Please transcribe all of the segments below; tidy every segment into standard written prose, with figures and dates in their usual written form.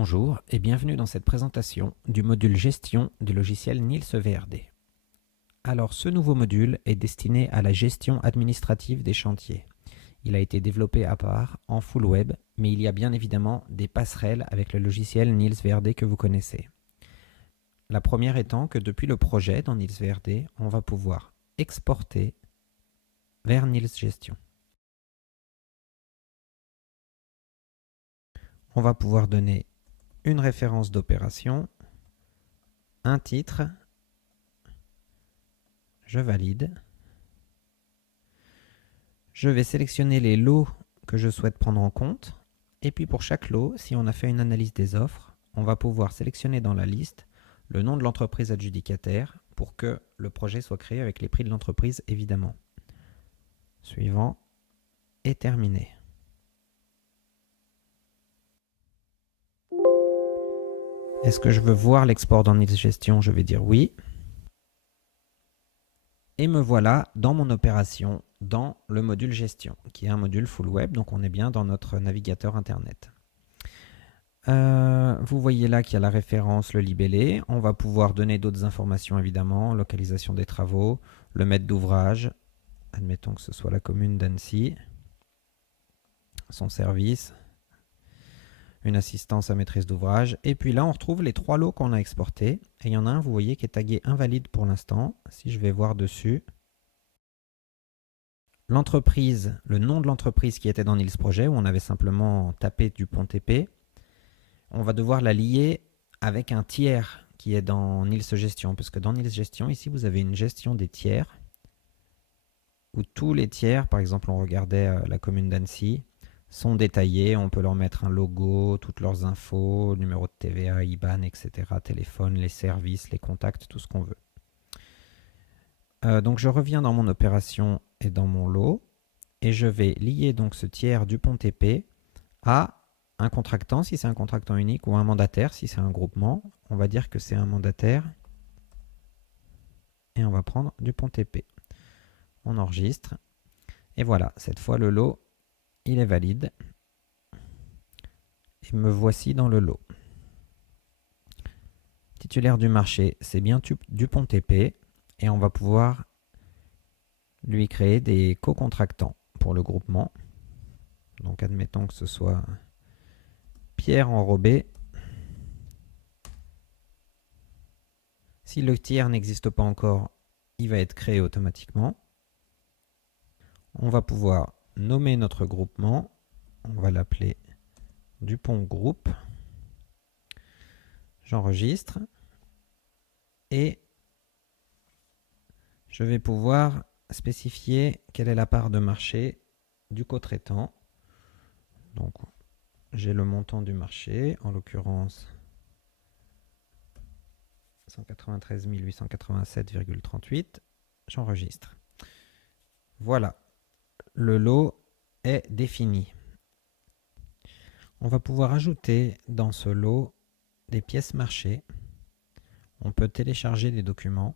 Bonjour et bienvenue dans cette présentation du module gestion du logiciel Niels VRD. Alors ce nouveau module est destiné à la gestion administrative des chantiers. Il a été développé à part en full web, mais il y a bien évidemment des passerelles avec le logiciel Niels VRD que vous connaissez. La première étant que depuis le projet dans Niels VRD, on va pouvoir exporter vers Niels Gestion. On va pouvoir donner une référence d'opération, un titre, je valide. Je vais sélectionner les lots que je souhaite prendre en compte. Et puis pour chaque lot, si on a fait une analyse des offres, on va pouvoir sélectionner dans la liste le nom de l'entreprise adjudicataire pour que le projet soit créé avec les prix de l'entreprise évidemment. Suivant et terminé. Est-ce que je veux voir l'export dans Niels Gestion? Je vais dire oui. Et me voilà dans mon opération, dans le module gestion, qui est un module full web, donc on est bien dans notre navigateur internet. Vous voyez là qu'il y a la référence, le libellé. On va pouvoir donner d'autres informations évidemment, localisation des travaux, le maître d'ouvrage, admettons que ce soit la commune d'Annecy, son service, une assistance à maîtrise d'ouvrage. Et puis là, on retrouve les trois lots qu'on a exportés. Et il y en a un, vous voyez, qui est tagué invalide pour l'instant. Si je vais voir dessus, l'entreprise, le nom de l'entreprise qui était dans Niels Projet, où on avait simplement tapé Dupont TP, on va devoir la lier avec un tiers qui est dans Niels Gestion, parce que dans Niels Gestion, ici, vous avez une gestion des tiers, où tous les tiers, par exemple, on regardait la commune d'Annecy, sont détaillés, on peut leur mettre un logo, toutes leurs infos, numéro de TVA, IBAN, etc., téléphone, les services, les contacts, tout ce qu'on veut. Donc je reviens dans mon opération et dans mon lot, et je vais lier donc ce tiers Dupont TP à un contractant si c'est un contractant unique ou un mandataire si c'est un groupement. On va dire que c'est un mandataire et on va prendre Dupont TP. On enregistre et voilà, cette fois le lot il est valide et me voici dans le lot. Titulaire du marché, c'est bien Dupont TP et on va pouvoir lui créer des co-contractants pour le groupement. Donc admettons que ce soit Pierre Enrobé. Si le tiers n'existe pas encore, il va être créé automatiquement. On va pouvoir nommer notre groupement. On va l'appeler Dupont Group. J'enregistre. Et je vais pouvoir spécifier quelle est la part de marché du co-traitant. Donc, j'ai le montant du marché, en l'occurrence 193 887,38. J'enregistre. Voilà, le lot est défini. On va pouvoir ajouter dans ce lot des pièces marché. On peut télécharger des documents.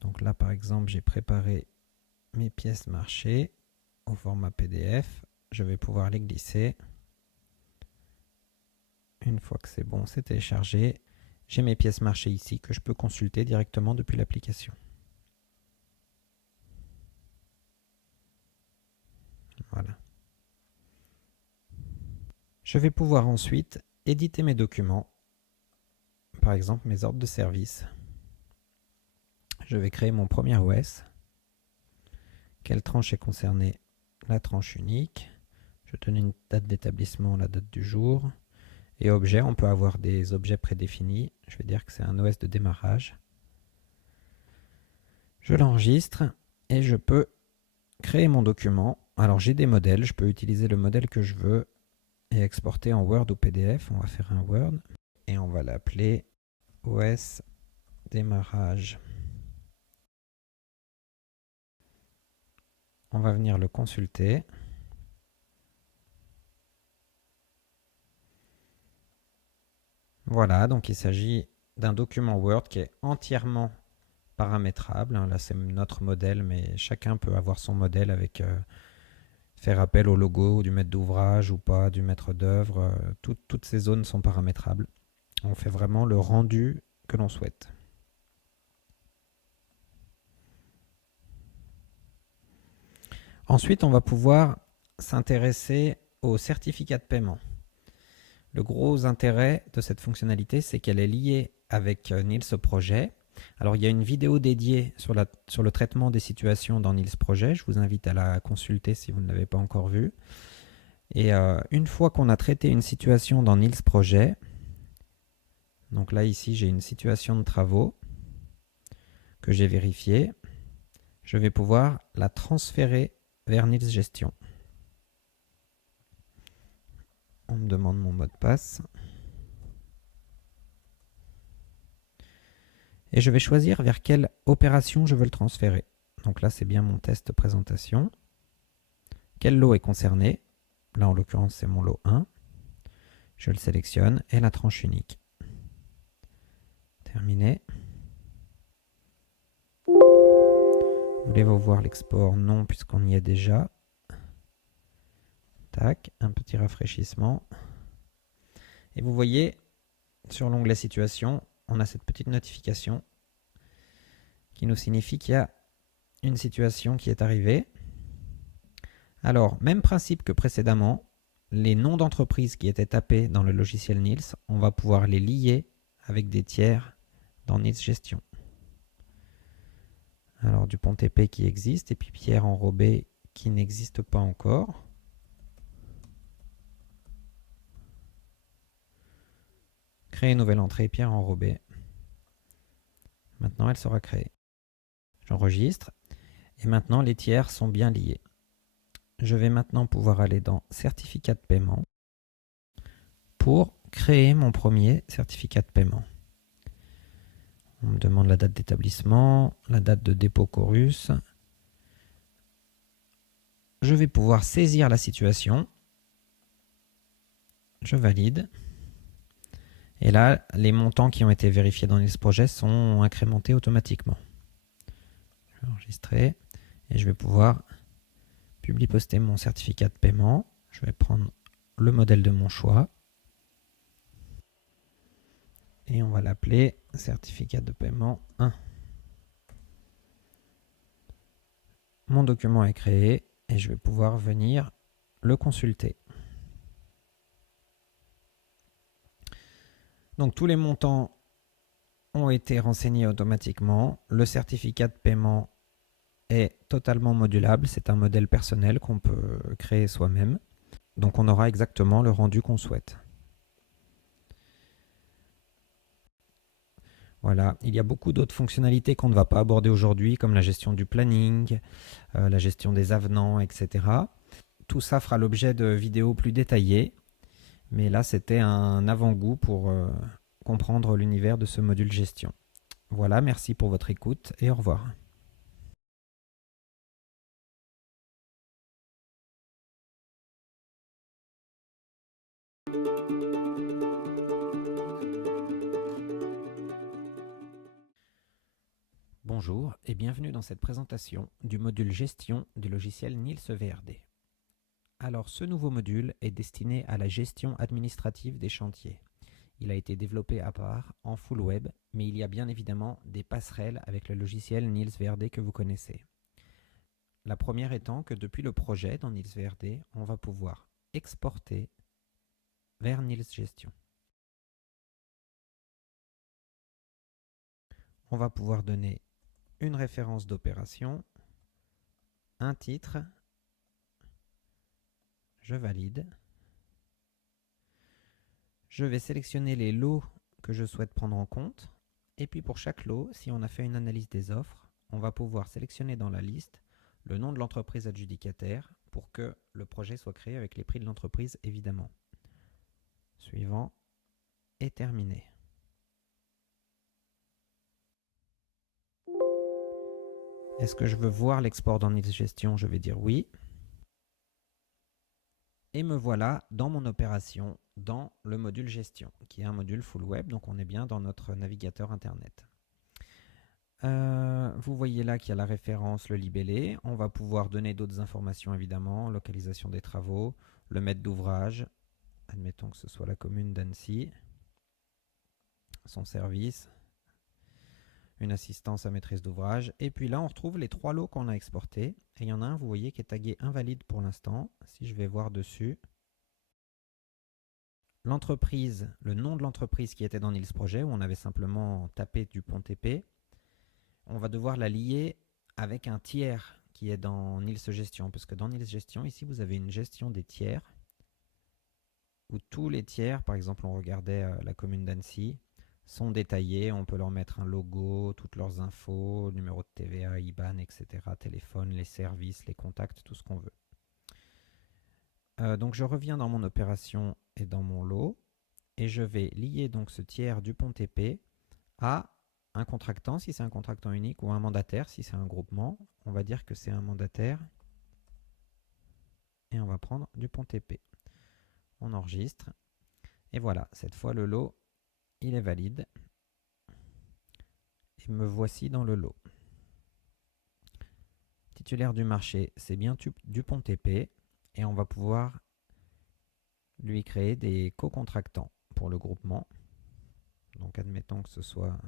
Donc là, par exemple, j'ai préparé mes pièces marché au format PDF. Je vais pouvoir les glisser. Une fois que c'est bon, c'est téléchargé. J'ai mes pièces marché ici que je peux consulter directement depuis l'application. Voilà. Je vais pouvoir ensuite éditer mes documents. Par exemple, mes ordres de service. Je vais créer mon premier OS. Quelle tranche est concernée? La tranche unique. Je donne une date d'établissement, la date du jour. Et objet, on peut avoir des objets prédéfinis. Je vais dire que c'est un OS de démarrage. Je l'enregistre et je peux créer mon document. Alors j'ai des modèles, je peux utiliser le modèle que je veux et exporter en Word ou PDF. On va faire un Word et on va l'appeler OS démarrage. On va venir le consulter. Voilà, donc il s'agit d'un document Word qui est entièrement paramétrable. Là, c'est notre modèle, mais chacun peut avoir son modèle avec faire appel au logo du maître d'ouvrage ou pas, du maître d'œuvre. Toutes ces zones sont paramétrables. On fait vraiment le rendu que l'on souhaite. Ensuite, on va pouvoir s'intéresser au certificat de paiement. Le gros intérêt de cette fonctionnalité, c'est qu'elle est liée avec Nils Projet. Alors, il y a une vidéo dédiée sur le traitement des situations dans Nils Projet. Je vous invite à la consulter si vous ne l'avez pas encore vue. Et une fois qu'on a traité une situation dans Nils Projet, donc là, ici, j'ai une situation de travaux que j'ai vérifiée. Je vais pouvoir la transférer vers Nils Gestion. On me demande mon mot de passe. Et je vais choisir vers quelle opération je veux le transférer. Donc là, c'est bien mon test présentation. Quel lot est concerné? Là, en l'occurrence, c'est mon lot 1. Je le sélectionne et la tranche unique. Terminé. Voulez-vous voir l'export? Non, puisqu'on y est déjà. Tac, un petit rafraîchissement. Et vous voyez, sur l'onglet situation, on a cette petite notification qui nous signifie qu'il y a une situation qui est arrivée. Alors, même principe que précédemment, les noms d'entreprises qui étaient tapés dans le logiciel Nils, on va pouvoir les lier avec des tiers dans Nils Gestion. Alors, Dupont TP qui existe et puis Pierre Enrobé qui n'existe pas encore. Créer une nouvelle entrée, Pierre Enrobé. Maintenant, elle sera créée. J'enregistre. Et maintenant, les tiers sont bien liés. Je vais maintenant pouvoir aller dans certificat de paiement pour créer mon premier certificat de paiement. On me demande la date d'établissement, la date de dépôt Chorus. Je vais pouvoir saisir la situation. Je valide. Et là, les montants qui ont été vérifiés dans Nils Projet sont incrémentés automatiquement. Je vais enregistrer et je vais pouvoir publier-poster mon certificat de paiement. Je vais prendre le modèle de mon choix. Et on va l'appeler certificat de paiement 1. Mon document est créé et je vais pouvoir venir le consulter. Donc tous les montants ont été renseignés automatiquement. Le certificat de paiement est totalement modulable. C'est un modèle personnel qu'on peut créer soi-même. Donc on aura exactement le rendu qu'on souhaite. Voilà, il y a beaucoup d'autres fonctionnalités qu'on ne va pas aborder aujourd'hui, comme la gestion du planning, la gestion des avenants, etc. Tout ça fera l'objet de vidéos plus détaillées. Mais là, c'était un avant-goût pour comprendre l'univers de ce module gestion. Voilà, merci pour votre écoute et au revoir. Bonjour et bienvenue dans cette présentation du module gestion du logiciel Nils VRD. Alors, ce nouveau module est destiné à la gestion administrative des chantiers. Il a été développé à part, en full web, mais il y a bien évidemment des passerelles avec le logiciel Nils VRD que vous connaissez. La première étant que depuis le projet dans Nils VRD, on va pouvoir exporter vers Nils Gestion. On va pouvoir donner une référence d'opération, un titre, je valide. Je vais sélectionner les lots que je souhaite prendre en compte. Et puis pour chaque lot, si on a fait une analyse des offres, on va pouvoir sélectionner dans la liste le nom de l'entreprise adjudicataire pour que le projet soit créé avec les prix de l'entreprise, évidemment. Suivant et terminé. Est-ce que je veux voir l'export dans Nils Gestion? Je vais dire oui. Et me voilà dans mon opération, dans le module gestion, qui est un module full web, donc on est bien dans notre navigateur internet. Vous voyez là qu'il y a la référence, le libellé. On va pouvoir donner d'autres informations évidemment, localisation des travaux, le maître d'ouvrage, admettons que ce soit la commune d'Annecy, son service, une assistance à maîtrise d'ouvrage. Et puis là, on retrouve les 3 lots qu'on a exportés. Et il y en a un, vous voyez, qui est tagué invalide pour l'instant. Si je vais voir dessus, l'entreprise, le nom de l'entreprise qui était dans Nils Projet, où on avait simplement tapé Dupont TP, on va devoir la lier avec un tiers qui est dans Nils Gestion. Parce que dans Nils Gestion, ici, vous avez une gestion des tiers, où tous les tiers, par exemple, on regardait la commune d'Annecy, sont détaillés. On peut leur mettre un logo, toutes leurs infos, numéro de TVA, IBAN, etc., téléphone, les services, les contacts, tout ce qu'on veut. Donc je reviens dans mon opération et dans mon lot, et je vais lier donc ce tiers Dupont TP à un contractant, si c'est un contractant unique, ou un mandataire, si c'est un groupement. On va dire que c'est un mandataire, et on va prendre Dupont TP. On enregistre, et voilà, cette fois le lot, il est valide. Et me voici dans le lot. Titulaire du marché, c'est bien Dupont TP, et on va pouvoir lui créer des co-contractants pour le groupement. Donc admettons que ce soit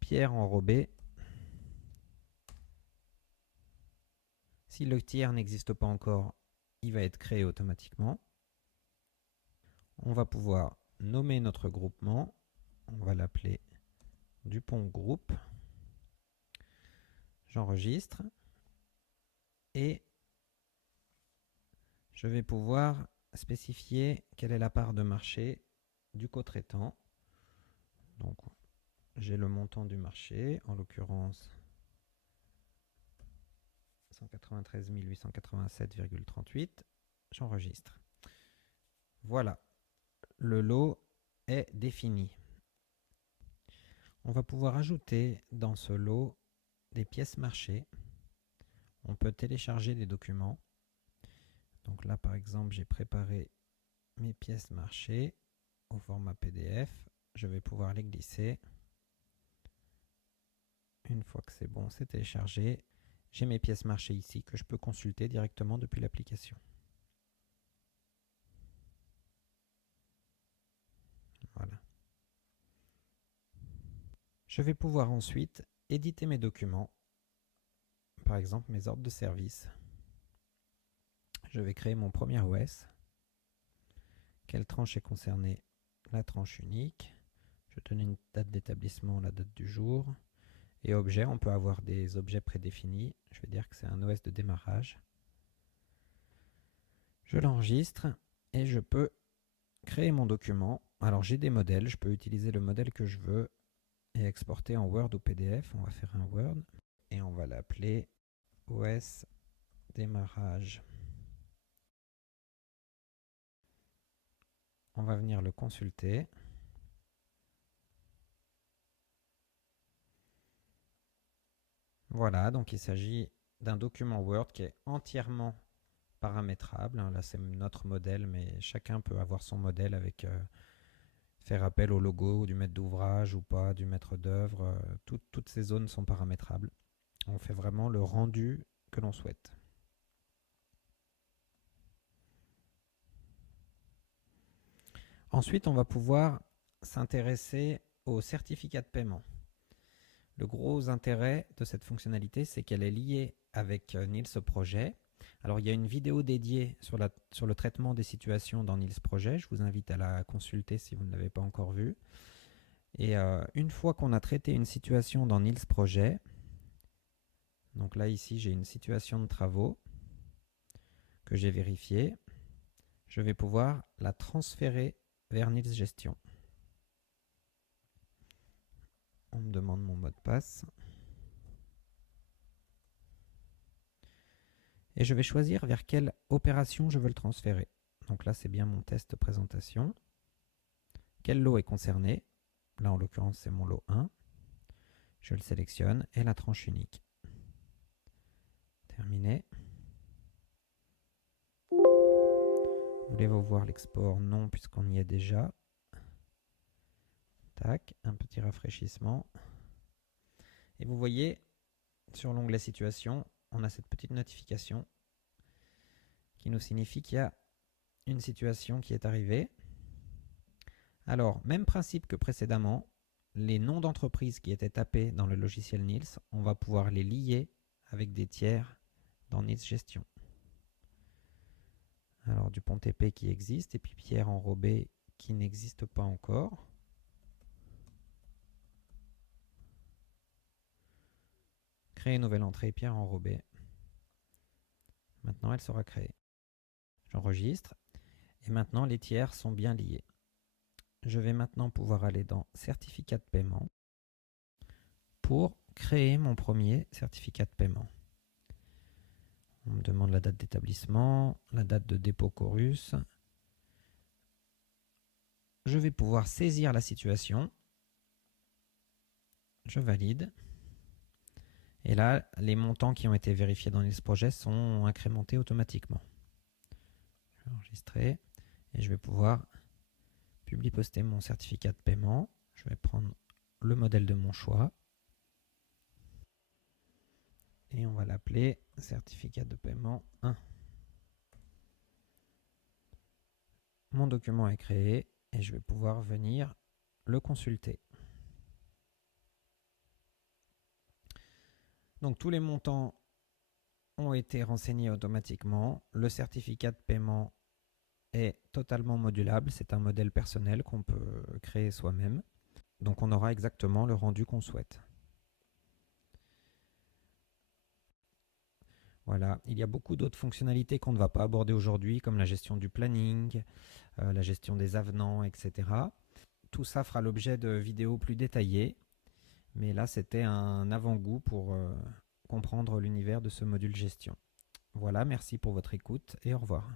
Pierre Enrobé. Si le tiers n'existe pas encore, il va être créé automatiquement. On va pouvoir nommer notre groupement. On va l'appeler Dupont Group. J'enregistre. Et je vais pouvoir spécifier quelle est la part de marché du co-traitant. Donc j'ai le montant du marché, en l'occurrence 193 887,38. J'enregistre. Voilà, le lot est défini. On va pouvoir ajouter dans ce lot des pièces marché. On peut télécharger des documents. Donc là, par exemple, j'ai préparé mes pièces marché au format PDF. Je vais pouvoir les glisser. Une fois que c'est bon, c'est téléchargé. J'ai mes pièces marché ici que je peux consulter directement depuis l'application. Voilà. Je vais pouvoir ensuite éditer mes documents. Par exemple, mes ordres de service. Je vais créer mon premier OS. Quelle tranche est concernée? La tranche unique. Je donne une date d'établissement, la date du jour. Et objet, on peut avoir des objets prédéfinis. Je vais dire que c'est un OS de démarrage. Je l'enregistre et je peux créer mon document. Alors j'ai des modèles, je peux utiliser le modèle que je veux et exporter en Word ou PDF. On va faire un Word et on va l'appeler OS démarrage. On va venir le consulter. Voilà, donc il s'agit d'un document Word qui est entièrement paramétrable. Là, c'est notre modèle, mais chacun peut avoir son modèle avec faire appel au logo du maître d'ouvrage ou pas, du maître d'œuvre. Toutes ces zones sont paramétrables. On fait vraiment le rendu que l'on souhaite. Ensuite, on va pouvoir s'intéresser au certificat de paiement. Le gros intérêt de cette fonctionnalité, c'est qu'elle est liée avec Nils Projet. Alors, il y a une vidéo dédiée sur le traitement des situations dans Nils Projet. Je vous invite à la consulter si vous ne l'avez pas encore vue. Et une fois qu'on a traité une situation dans Nils Projet, donc là, ici, j'ai une situation de travaux que j'ai vérifiée. Je vais pouvoir la transférer vers Nils Gestion. On me demande mon mot de passe. Et je vais choisir vers quelle opération je veux le transférer. Donc là, c'est bien mon test présentation. Quel lot est concerné? Là, en l'occurrence, c'est mon lot 1. Je le sélectionne et la tranche unique. Terminé. Voulez-vous voir l'export? Non, puisqu'on y est déjà. Tac, un petit rafraîchissement. Et vous voyez, sur l'onglet Situation, on a cette petite notification qui nous signifie qu'il y a une situation qui est arrivée. Alors, même principe que précédemment, les noms d'entreprises qui étaient tapés dans le logiciel NILS, on va pouvoir les lier avec des tiers dans NILS Gestion. Alors, Dupont TP qui existe, et puis Pierre Enrobé qui n'existe pas encore. Créer une nouvelle entrée, Pierre Enrobé. Maintenant, elle sera créée. J'enregistre. Et maintenant, les tiers sont bien liés. Je vais maintenant pouvoir aller dans Certificat de paiement pour créer mon premier certificat de paiement. On me demande la date d'établissement, la date de dépôt Chorus. Je vais pouvoir saisir la situation. Je valide. Et là, les montants qui ont été vérifiés dans NILS Projet sont incrémentés automatiquement. Je vais enregistrer et je vais pouvoir publier-poster mon certificat de paiement. Je vais prendre le modèle de mon choix. Et on va l'appeler certificat de paiement 1. Mon document est créé et je vais pouvoir venir le consulter. Donc tous les montants ont été renseignés automatiquement. Le certificat de paiement est totalement modulable. C'est un modèle personnel qu'on peut créer soi-même. Donc on aura exactement le rendu qu'on souhaite. Voilà, il y a beaucoup d'autres fonctionnalités qu'on ne va pas aborder aujourd'hui, comme la gestion du planning, la gestion des avenants, etc. Tout ça fera l'objet de vidéos plus détaillées, mais là c'était un avant-goût pour comprendre l'univers de ce module gestion. Voilà, merci pour votre écoute et au revoir.